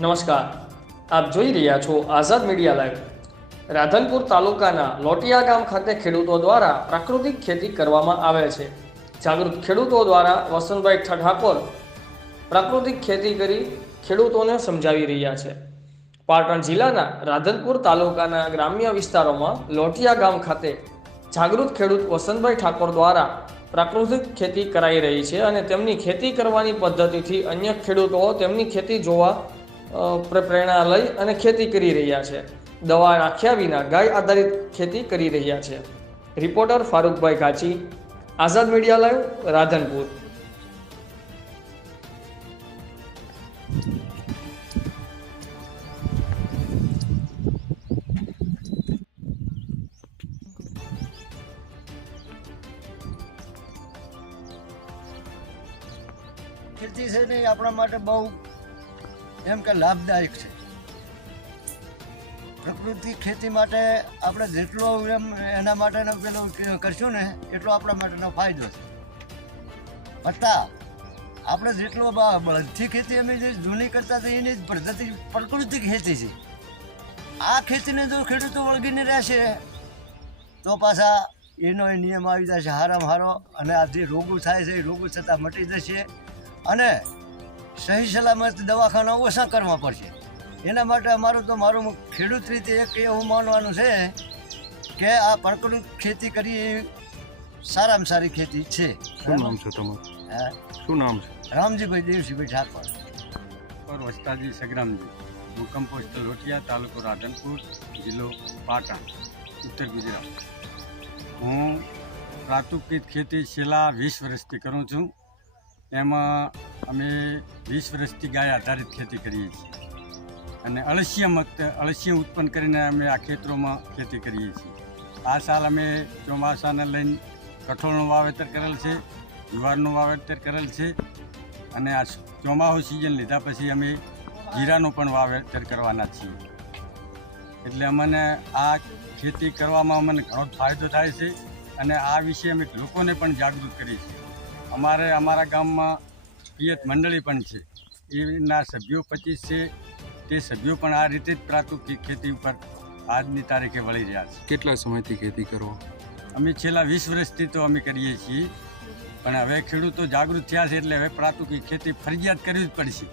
નમસ્કાર, આપ જોઈ રહ્યા છો આઝાદ મીડિયા લાઈવ। રાધનપુર તાલુકાના લોટિયા ગામ ખાતે ખેડૂતો દ્વારા પ્રાકૃતિક ખેતી કરવામાં આવે છે। જાગૃત ખેડૂતો દ્વારા વસંતભાઈ ઠાકોર પ્રાકૃતિક ખેતી કરી ખેડૂતોને સમજાવી રહ્યા છે। પાટણ જિલ્લાના રાધનપુર તાલુકાના ગ્રામ્ય વિસ્તારોમાં લોટિયા ગામ ખાતે જાગૃત ખેડૂત વસંતભાઈ ઠાકોર દ્વારા પ્રાકૃતિક ખેતી કરાઈ રહી છે અને તેમની ખેતી કરવાની પદ્ધતિથી અન્ય ખેડૂતો તેમની ખેતી જોવા પ્રેરણા લઈ અને ખેતી કરી રહ્યા છે। દવા નાખ્યા વિના ગાય આધારિત ખેતી કરી રહ્યા છે। રિપોર્ટર ફારૂકભાઈ ગાચી, આઝાદ મીડિયા લાઈવ, રાધનપુર। ખેતી છે ને આપણા માટે બહુ એમ કે લાભદાયક છે। પ્રકૃતિ ખેતી માટે આપણે જેટલો એમ એના માટેનો પેલો કરશું ને એટલો આપણા માટેનો ફાયદો છે। છતાં આપણે જેટલો બળદથી ખેતી અમે જે જૂની કરતા હતા એની જ પદ્ધતિ પ્રકૃતિ ખેતી છે। આ ખેતીને જો ખેડૂતો વળગીને રહેશે તો પાછા એનો એ નિયમ આવી જશે હારામાં હારો, અને આ જે રોગો થાય છે એ રોગો છતાં મટી જશે અને સહી સલામત દવાખાના ઓછા કરવા પડશે। એના માટે મારું ખેડૂત રીતે એક એવું માનવાનું છે કે આ પ્રકૃતિક ખેતી કરી સારામાં સારી ખેતી છે। શું નામ છે તમારું? શું નામ છે? રામજીભાઈ દેવસિંહભાઈ ઠાકોર और वस्ताजी सग्राम जी, मुकम पोस्ट लोटिया, तालुको राधनपुर, जिल्लो पाटण, उत्तर गुजरात। હું પ્રાકૃતિક ખેતી છેલ્લા 20 વર્ષથી કરું છું। એમાં અમે 20 વર્ષથી ગાય આધારિત ખેતી કરીએ છીએ અને અળસિયા ઉત્પન્ન કરીને અમે આ ખેતરોમાં ખેતી કરીએ છીએ। આ સાલ અમે ચોમાસાને લઈને કઠોળનું વાવેતર કરેલ છે, જુવારનું વાવેતર કરેલ છે અને આ ચોમાસું સિઝન લીધા પછી અમે જીરાનું પણ વાવેતર કરવાના છીએ। એટલે અમને આ ખેતી કરવામાં અમને ઘણો ફાયદો થાય છે અને આ વિશે અમે લોકોને પણ જાગૃત કરીએ છીએ। અમારા ગામમાં પિયત મંડળી પણ છે, એના સભ્યો 25 છે। તે સભ્યો પણ આ રીતે જ પ્રાકૃતિક ખેતી ઉપર આજની તારીખે વળી રહ્યા છે। કેટલા સમયથી ખેતી કરો? અમે છેલ્લા 20 વર્ષથી તો અમે કરીએ છીએ, પણ હવે ખેડૂતો જાગૃત થયા છે એટલે હવે પ્રાકૃતિક ખેતી ફરજિયાત કરવી જ પડશે।